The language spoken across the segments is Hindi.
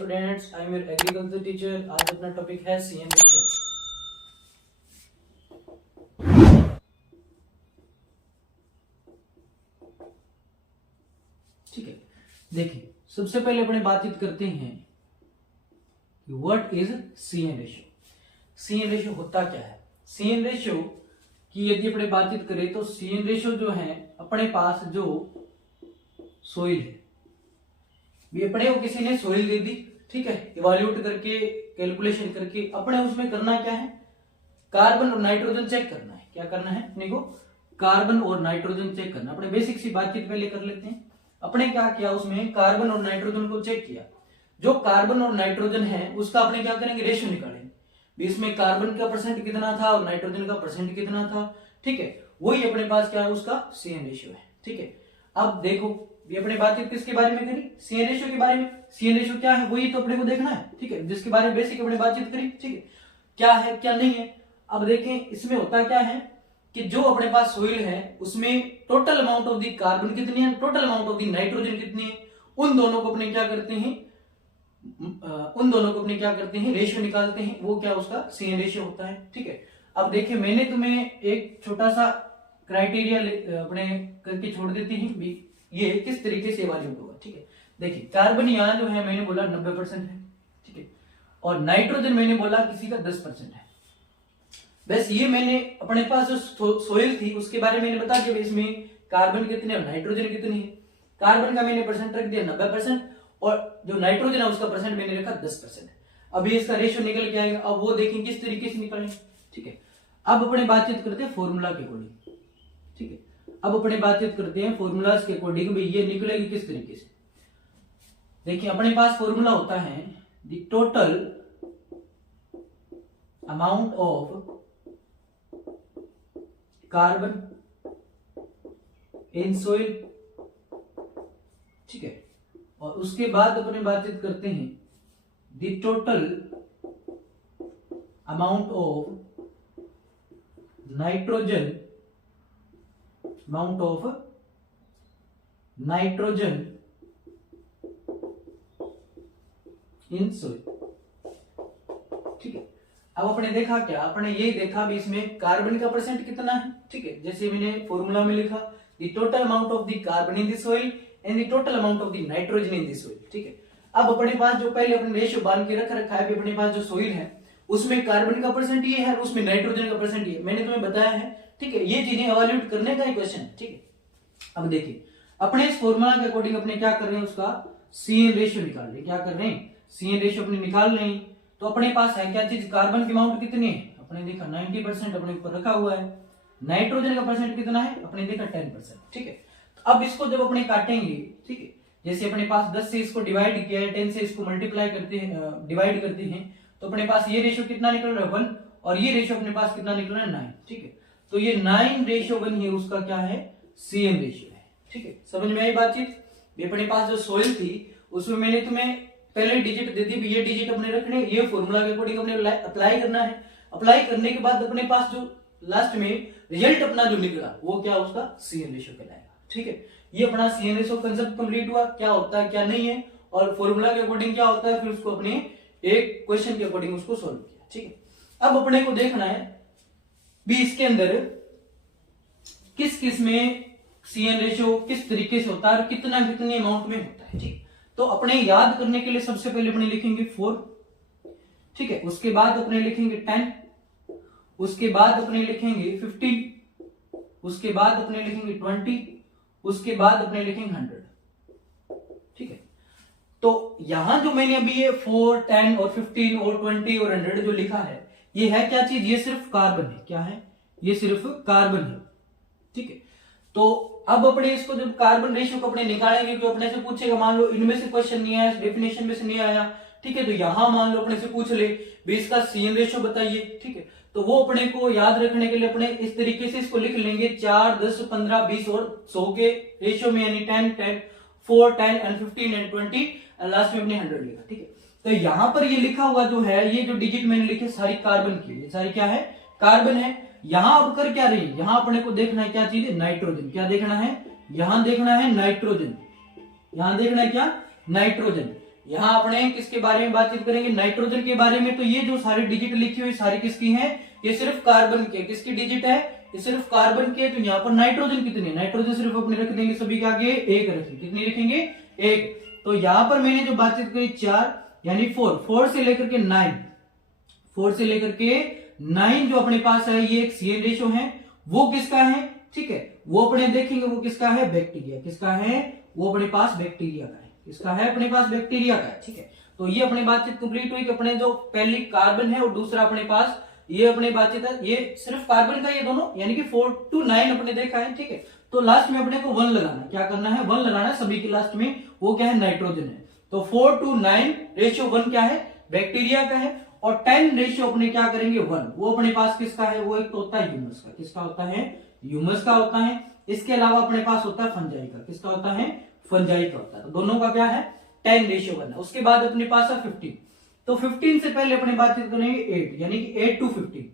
Students, I am your agriculture teacher. आज अपना टॉपिक है सीएन रेशियो। ठीक है, देखिए सबसे पहले अपने बातचीत करते हैं कि what is CN ratio. CN ratio होता क्या है? सीएन रेशियो की यदि अपने बातचीत करें तो सीएन रेशियो जो है अपने पास जो सोइल है, भी अपने को किसी ने सोइल दे दी, ठीक है, इवैल्यूएट करके कैलकुलेशन करके अपने उसमें करना क्या है, कार्बन और नाइट्रोजन चेक करना है। क्या करना है अपने को? कार्बन और नाइट्रोजन चेक करना। अपने बेसिक सी बातचीत पहले कर लेते हैं। अपने क्या किया, उसमें कार्बन और नाइट्रोजन को चेक किया। जो कार्बन और नाइट्रोजन है उसका अपने क्या करेंगे, रेशियो निकालेंगे। इसमें कार्बन का परसेंट कितना था और नाइट्रोजन का परसेंट कितना था, ठीक है, वही अपने पास क्या है, उसका सीएन रेशियो है। ठीक है, अब देखो ये अपने बातचीत किसके बारे में करी, सीएन रेशियो के बारे में। सीएन रेशियो क्या है वही तो अपने को देखना है, ठीक है, जिसके बारे में बेसिक अपने बातचीत करी, ठीक है, क्या है क्या नहीं है। अब देखें इसमें होता क्या है कि जो अपने पास सोइल है उसमें total amount of the carbon कितनी है, total amount of the nitrogen कितनी है, उन दोनों को अपने क्या करते हैं, रेशियो निकालते हैं। वो क्या उसका सीएन रेशियो होता है। ठीक है, अब देखिए मैंने तुम्हें एक छोटा सा क्राइटेरिया अपने करके छोड़ देती हूँ, ये किस तरीके से इवैल्यूएट होगा। ठीक है, देखिए कार्बन यहाँ जो है मैंने बोला 90% है, ठीक है, और नाइट्रोजन मैंने बोला किसी का 10% है। बस ये मैंने अपने पास जो सोइल थी उसके बारे में मैंने बता दिया, इसमें कार्बन कितने और नाइट्रोजन कितनी है। कार्बन का मैंने परसेंट रख दिया 90% और जो नाइट्रोजन है उसका परसेंट मैंने रखा 10%। अभी इसका रेशियो निकल के आएगा। अब वो देखें किस तरीके से निकले। ठीक है, अब अपने बातचीत करते हैं फॉर्मूला के अकॉर्डिंग। ठीक है, अब अपने बातचीत करते हैं फॉर्मूलाज के अकॉर्डिंग भी ये निकलेगी किस तरीके से। देखिए अपने पास फॉर्मूला होता है the total amount of carbon in soil, ठीक है, और उसके बाद अपने बातचीत करते हैं the total amount of nitrogen in soil. ठीक है, अब अपने देखा क्या, अपने ये देखा भी इसमें कार्बन का परसेंट कितना है। ठीक है, जैसे मैंने फॉर्मूला में लिखा the total amount of the carbon in the soil and the total amount of the nitrogen in the soil. ठीक है, अब अपने पास जो पहले अपने रेशियो बांध के रखा है, अपने पास जो सोइल है उसमें कार्बन का परसेंट ये है, उसमें नाइट्रोजन का परसेंट ये, मैंने तुम्हें बताया है। ठीक है, ये चीजें इवैल्यूएट करने का ही क्वेश्चन। ठीक है, अब देखिए अपने इस फॉर्मूला के अकॉर्डिंग अपने क्या कर रहे हैं, उसका सीएन रेशियो निकाल रहे हैं। क्या कर रहे हैं, सीएन रेशियो अपने निकाल रहे हैं। तो अपने पास है क्या चीज, कार्बन की अमाउंट कितनी है, अपने देखा 90% अपने ऊपर रखा हुआ है। नाइट्रोजन का परसेंट कितना है, अपने देखा 10%। ठीक है, तो अब इसको जब अपने काटेंगे, ठीक है, जैसे अपने पास 10 से इसको डिवाइड किया है, 10 से इसको मल्टीप्लाई करते हैं, डिवाइड करते हैं, तो अपने पास ये रेशियो कितना निकल रहा है 1, और ये रेशियो अपने पास कितना निकल रहा है 9। ठीक है, तो ये 9:1 ही उसका क्या है, सीएन रेशियो है। ठीक है, समझ में आई बातचीत। अपने पास जो सोइल थी उसमें मैंने तुम्हें पहले डिजिट दे दी, ये डिजिट अपने रखने, ये फॉर्मूला के अकॉर्डिंग अपने अप्लाई करना है। अप्लाई करने के बाद अपने पास जो लास्ट में रिजल्ट अपना जो निकला वो क्या, उसका सीएन रेशियो कहलाएगा। ठीक है, ये अपना सीएन रेशियो कंसेप्ट कंप्लीट हुआ, क्या होता है क्या नहीं है, और फॉर्मूला के अकॉर्डिंग क्या होता है, फिर उसको अपने एक क्वेश्चन के अकॉर्डिंग उसको सोल्व किया। ठीक है, अब अपने को देखना है भी इसके अंदर किस में सीएन रेशियो किस तरीके से होता है और कितने अमाउंट में होता है। ठीक, तो अपने याद करने के लिए सबसे पहले अपने लिखेंगे 4, ठीक है, उसके बाद अपने लिखेंगे 10, उसके बाद अपने लिखेंगे 15, उसके बाद अपने लिखेंगे 20, उसके बाद अपने लिखेंगे 100। ठीक है, तो यहां जो मैंने अभी ये 4, 10 और 15 और 20 और 100 जो लिखा है, ये है क्या चीज, ये सिर्फ कार्बन है। क्या है, ये सिर्फ कार्बन है। ठीक है, तो अब अपने इसको जब कार्बन रेशियो को अपने निकालेंगे, क्योंकि अपने से पूछेगा, मान लो इनमें से क्वेश्चन नहीं आया, डेफिनेशन में से नहीं आया, ठीक है, तो यहां मान लो अपने से पूछ ले भी इसका सीएन रेशियो बताइए। ठीक है, तो वो अपने को याद रखने के लिए अपने इस तरीके से इसको लिख लेंगे 4, 10, 15, 20 और 100 के रेशियो में, यानी 10, 10, 4, 10 एंड 15 एंड 20 एंड लास्ट में अपने 100 लिखा। ठीक है, तो यहां पर ये लिखा हुआ जो है, ये जो डिजिट मैंने लिखे सारी कार्बन की, सारी क्या है, कार्बन है। यहां अब कर क्या रही है, यहां अपने को देखना है क्या चीज है, नाइट्रोजन। क्या देखना है, यहां देखना है नाइट्रोजन, यहां देखना है क्या, नाइट्रोजन। यहाँ अपने किसके बारे में बातचीत करेंगे, नाइट्रोजन के बारे में। तो ये जो सारी डिजिट लिखी हुई सारी किसकी हैं, ये सिर्फ कार्बन के, किसकी डिजिट है, ये सिर्फ कार्बन के। तो यहाँ पर नाइट्रोजन कितनी, नाइट्रोजन सिर्फ अपने रख देंगे सभी के आगे 1 रखेंगे, कितनी रखेंगे 1। तो यहाँ पर मैंने जो बातचीत करी 4 यानी 4 से लेकर के 9, 4 से लेकर के 9 जो अपने पास है ये एक CN रेशो है, वो किसका है, ठीक है, वो अपने देखेंगे वो किसका है, बैक्टीरिया, किसका है, वो अपने पास बैक्टीरिया का है, किसका है, अपने पास बैक्टीरिया का है, ठीक है। तो ये अपनी बातचीत कंप्लीट हुई कि अपने जो पहली कार्बन है और दूसरा अपने पास ये अपनी बातचीत है, ये सिर्फ कार्बन का ये दोनों यानी कि 4 to 9 अपने देखा है, ठीक है। तो लास्ट में अपने को 1 लगाना, क्या करना है, 1 लगाना है सभी के लास्ट में, वो क्या है, नाइट्रोजन है। तो 4 to 9 रेशियो 1 क्या है, बैक्टीरिया का है, और 10 रेशियो अपने क्या करेंगे 1, वो अपने पास किसका है, वो एक तो होता है ह्यूमस का, किसका होता है, ह्यूमस का होता है। इसके अलावा अपने पास होता है फंजाई का, किसका होता है, फंजाई का होता है। तो दोनों का क्या है 10 रेशियो 1 है। उसके बाद अपने पास है 15। तो 15 से पहले अपने बातचीत करेंगे 8 यानी कि 8 to 15।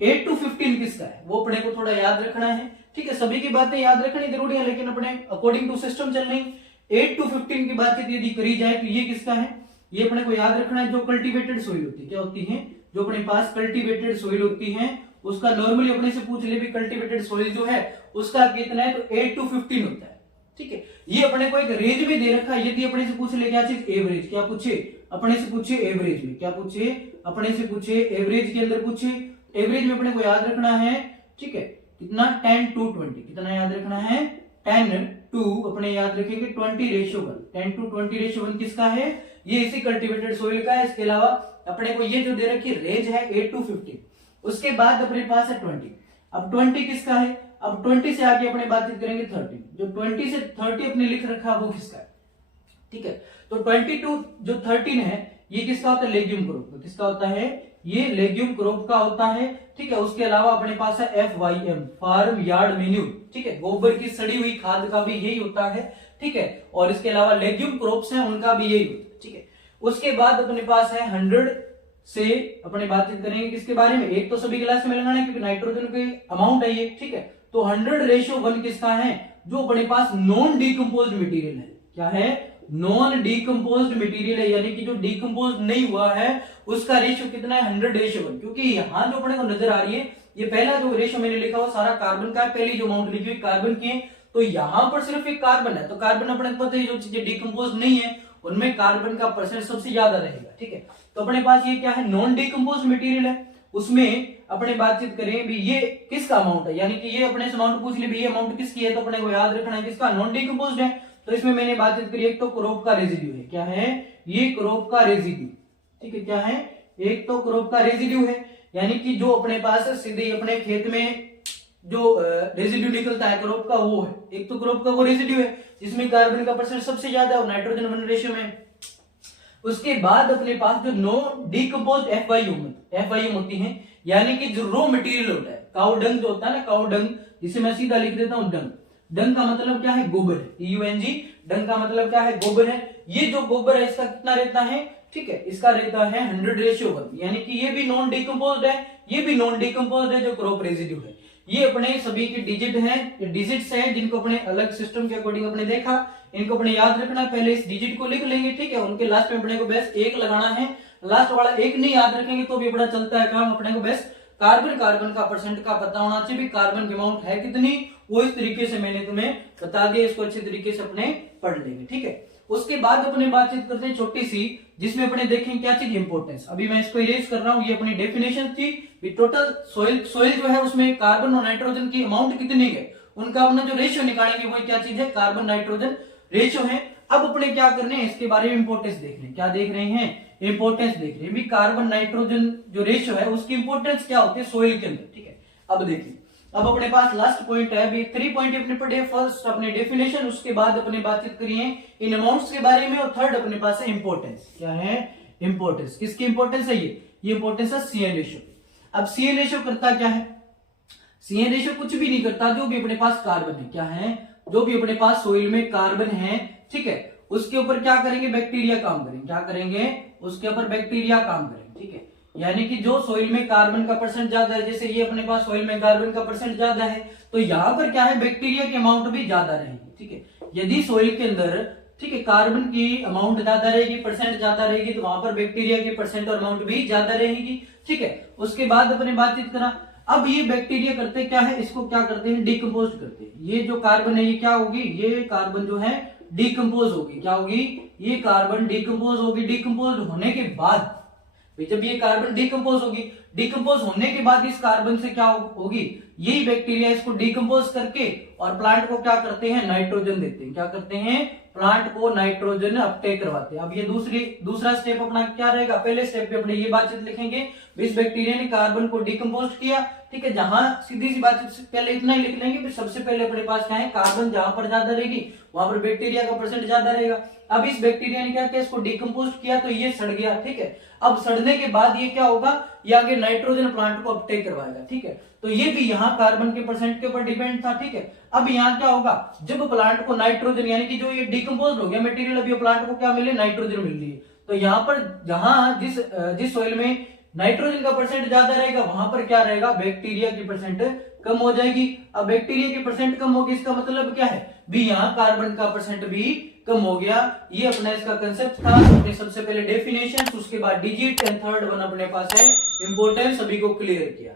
8 to 15 किसका है, वो अपने को थोड़ा याद रखना है, ठीक है। सभी की बातें याद रखनी जरूरी है, लेकिन अपने अकॉर्डिंग टू सिस्टम चल रही। 8 to 15 की बातचीत यदि करी जाए तो ये किसका है, ये अपने को याद रखना है, जो कल्टीवेटेड सोइल होती है, क्या होती है, जो अपने पास कल्टीवेटेड सोइल होती है उसका नॉर्मली अपने से पूछ ले भी कल्टीवेटेड सोइल जो है उसका कितना है, तो 8 to 15 होता है, ठीक है। ये अपने को एक रेंज में दे रखा है, यदि अपने से पूछ ले क्या चीज, एवरेज, क्या पूछे, अपने से पूछे एवरेज में, क्या पूछे, अपने से पूछे एवरेज के अंदर पूछे, एवरेज में अपने को याद रखना है, ठीक है, कितना 10 to 20, कितना याद रखना है 10 to अपने याद रखेंगे 20 रेशियो 1, 10 to 20 रेशियो 1 किसका है, ये इसी कल्टीवेटेड सोइल का है। इसके अलावा अपने को ये जो दे रखी रेंज है 8 to 15। उसके बाद अपने पास है 20। अब 20 किसका है, अब 20 से आगे अपने बातचीत करेंगे 30। जो 20 से 30 अपने लिख रखा है वो किसका है, ठीक है। तो 20 to जो 13 है ये किसका होता है, लेग्यूम क्रॉप का, किसका होता है, ये लेग्यूम क्रॉप का होता है, ठीक है। उसके अलावा अपने पास है FYM, फार्म यार्ड मेन्यूर, ठीक है, गोबर की सड़ी हुई खाद का भी यही होता है, ठीक है। और इसके अलावा लेग्यूम क्रॉप्स हैं उनका भी यही होता है, ठीक है। उसके बाद अपने पास है 100 से अपने बातचीत करेंगे किसके बारे में, एक तो सभी क्लास में लगाना है क्योंकि नाइट्रोजन के अमाउंट है ये, ठीक है। तो 100 रेशियो 1 किसका है, जो अपने पास नॉन डिकम्पोज्ड मटेरियल है, क्या है, नॉन डिकम्पोज्ड मटेरियल है, यानी कि जो डिकम्पोज नहीं हुआ है उसका रेशियो कितना है 100 रेशियो 1। क्योंकि यहां जो अपने को नजर आ रही है ये पहला जो रेशियो मैंने लिखा हुआ सारा कार्बन का है, पहली जो अमाउंट लिखी हुई कार्बन की है, तो यहां पर सिर्फ एक कार्बन है। तो कार्बन अपने को पता है जो चीजें डिकम्पोज नहीं है उनमें कार्बन का परसेंट सबसे ज्यादा रहेगा, ठीक है। तो अपने पास ये क्या है, नॉन डिकम्पोज मटेरियल है, उसमें अपने बातचीत करें भी ये किसका अमाउंट है, यानी कि ये अपने अमाउंट पूछ ले भी ये अमाउंट किसकी है, तो अपने को याद रखना है किसका, नॉन डिकम्पोज्ड है। तो इसमें मैंने बातचीत करी एक तो क्रॉप का रेजिड्यू है, क्या है, ये क्रॉप का रेजिड्यू, ठीक है, क्या है, एक तो क्रॉप का रेजिड्यू है, यानी कि जो अपने पास सीधे अपने खेत में जो रेजिड्यू निकलता है क्रॉप का वो है, एक तो क्रॉप का वो रेजिड्यू है जिसमें कार्बन का परसेंट सबसे ज्यादा है और नाइट्रोजन 1 रेशियो में। उसके बाद अपने पास जो नो डिकम्पोज्ड FYM होती है, यानी कि जो रॉ मटेरियल होता है, काउ डंग जो होता है ना, काउ डंग, जिसे मैं सीधा लिख देता हूं डंग, डंग का मतलब क्या है, गोबर है, EUNG, डंग का मतलब क्या है, गोबर है। ये जो गोबर है इसका कितना रहता है, ठीक है, इसका रहता है 100 रेशियो 1, यानी कि ये भी नॉन डिकम्पोज्ड है, ये भी नॉन डिकम्पोज्ड है जो क्रॉप रेजिड्यू है। ये अपने सभी की डिजिट्स हैं जिनको अपने अलग सिस्टम के अकॉर्डिंग अपने देखा, इनको अपने याद रखना, पहले इस डिजिट को लिख लेंगे, ठीक है। उनके लास्ट में अपने को बेस्ट 1 लगाना है, लास्ट वाला 1 नहीं याद रखेंगे तो भी बड़ा चलता है काम, अपने को बेस्ट कार्बन का परसेंट का पता होना चाहिए, भी कार्बन की अमाउंट है कितनी, वो इस तरीके से मैंने तुम्हें बता दिया, इसको अच्छे तरीके से अपने पढ़ लेंगे, ठीक है। उसके बाद अपने बातचीत करते हैं छोटी सी, जिसमें अपने देखें क्या चीज इंपोर्टेंस। अभी मैं इसको इरेज कर रहा हूं, ये अपनी डेफिनेशन थी, टोटल सोइल जो है उसमें कार्बन और नाइट्रोजन की अमाउंट कितनी है, उनका अपना जो रेशियो निकालेंगे वो क्या चीज है, कार्बन नाइट्रोजन रेशियो है। अब अपने क्या करने हैं, इसके बारे में इंपोर्टेंस देख रहे हैं, क्या देख रहे हैं, इंपोर्टेंस देख रहे हैं भी कार्बन नाइट्रोजन जो रेशियो है उसकी इंपोर्टेंस क्या होती है सोइल के अंदर, ठीक है। अब देखिए, अब अपने पास लास्ट पॉइंट है, अभी 3 पॉइंट अपने पढ़े, फर्स्ट अपने डेफिनेशन, उसके बाद अपने बातचीत करिए इन अमाउंट्स के बारे में, और थर्ड अपने पास है इंपोर्टेंस। क्या है, इंपोर्टेंस, किसकी इंपोर्टेंस है, ये इंपोर्टेंस है CN रेशियो। अब CN रेशियो करता क्या है, CN रेशियो कुछ भी नहीं करता, जो भी अपने पास कार्बन है, क्या है, जो भी अपने पास सोइल में कार्बन है, ठीक है, उसके ऊपर क्या करेंगे, बैक्टीरिया काम करेंगे, क्या करेंगे, उसके ऊपर बैक्टीरिया काम करेंगे, ठीक है। यानी कि जो सोइल में कार्बन का परसेंट ज्यादा है, जैसे ये अपने पास सोइल में कार्बन का परसेंट ज्यादा है, तो यहाँ पर क्या है, बैक्टीरिया की अमाउंट भी ज्यादा रहेगी, ठीक है। यदि सोइल के अंदर ठीक है, कार्बन की अमाउंट ज्यादा रहेगी, परसेंट ज्यादा रहेगी, तो वहां पर बैक्टीरिया की परसेंट और अमाउंट भी ज्यादा रहेगी। ठीक है, उसके बाद अपने बातचीत करा, अब ये बैक्टीरिया करते क्या है, इसको क्या करते हैं, डिकम्पोज करते हैं। ये जो कार्बन है ये क्या होगी, ये कार्बन जो है डिकम्पोज होगी। क्या होगी, ये कार्बन डिकम्पोज होगी। डिकम्पोज होने के बाद, जब ये कार्बन डिकम्पोज होगी, डिकम्पोज होने के बाद इस कार्बन से क्या होगी, यही बैक्टीरिया इसको डिकम्पोज करके और प्लांट को क्या करते हैं, नाइट्रोजन देते हैं। क्या करते हैं, प्लांट को नाइट्रोजन अपटेक करवाते हैं। अब ये दूसरा स्टेप अपना क्या रहेगा, पहले स्टेप पे अपने ये बातचीत लिखेंगे, इस बैक्टीरिया ने कार्बन को डिकम्पोज किया। ठीक है, जहां सीधी सी बातचीत पहले इतना ही लिख लेंगे, सबसे पहले अपने पास क्या है, कार्बन जहां पर ज्यादा रहेगी वहां पर बैक्टीरिया का परसेंट ज्यादा रहेगा। अब इस बैक्टीरिया ने क्या किया, इसको डिकम्पोज किया तो ये सड़ गया। ठीक है, अब सड़ने के बाद ये क्या होगा, ये आगे नाइट्रोजन प्लांट को अपटेक करवाएगा। ठीक है, तो ये भी यहाँ कार्बन के परसेंट के ऊपर डिपेंड था। ठीक है, अब यहाँ क्या होगा, जब प्लांट को नाइट्रोजन यानी कि जो ये डिकम्पोज हो गया मटेरियल, अभी प्लांट को क्या मिले, नाइट्रोजन मिल रही है, तो यहाँ पर जहां जिस सॉइल में नाइट्रोजन का परसेंट ज्यादा रहेगा वहां पर क्या रहेगा, बैक्टीरिया की परसेंट कम हो जाएगी। अब बैक्टीरिया की परसेंट कम होगी, इसका मतलब क्या है भी, यहाँ कार्बन का परसेंट भी कम हो गया। ये अपना इसका कंसेप्ट था। अपने सबसे पहले डेफिनेशन, उसके बाद डिजिट एंड थर्ड वन अपने पास है इंपोर्टेंस, सभी को क्लियर किया।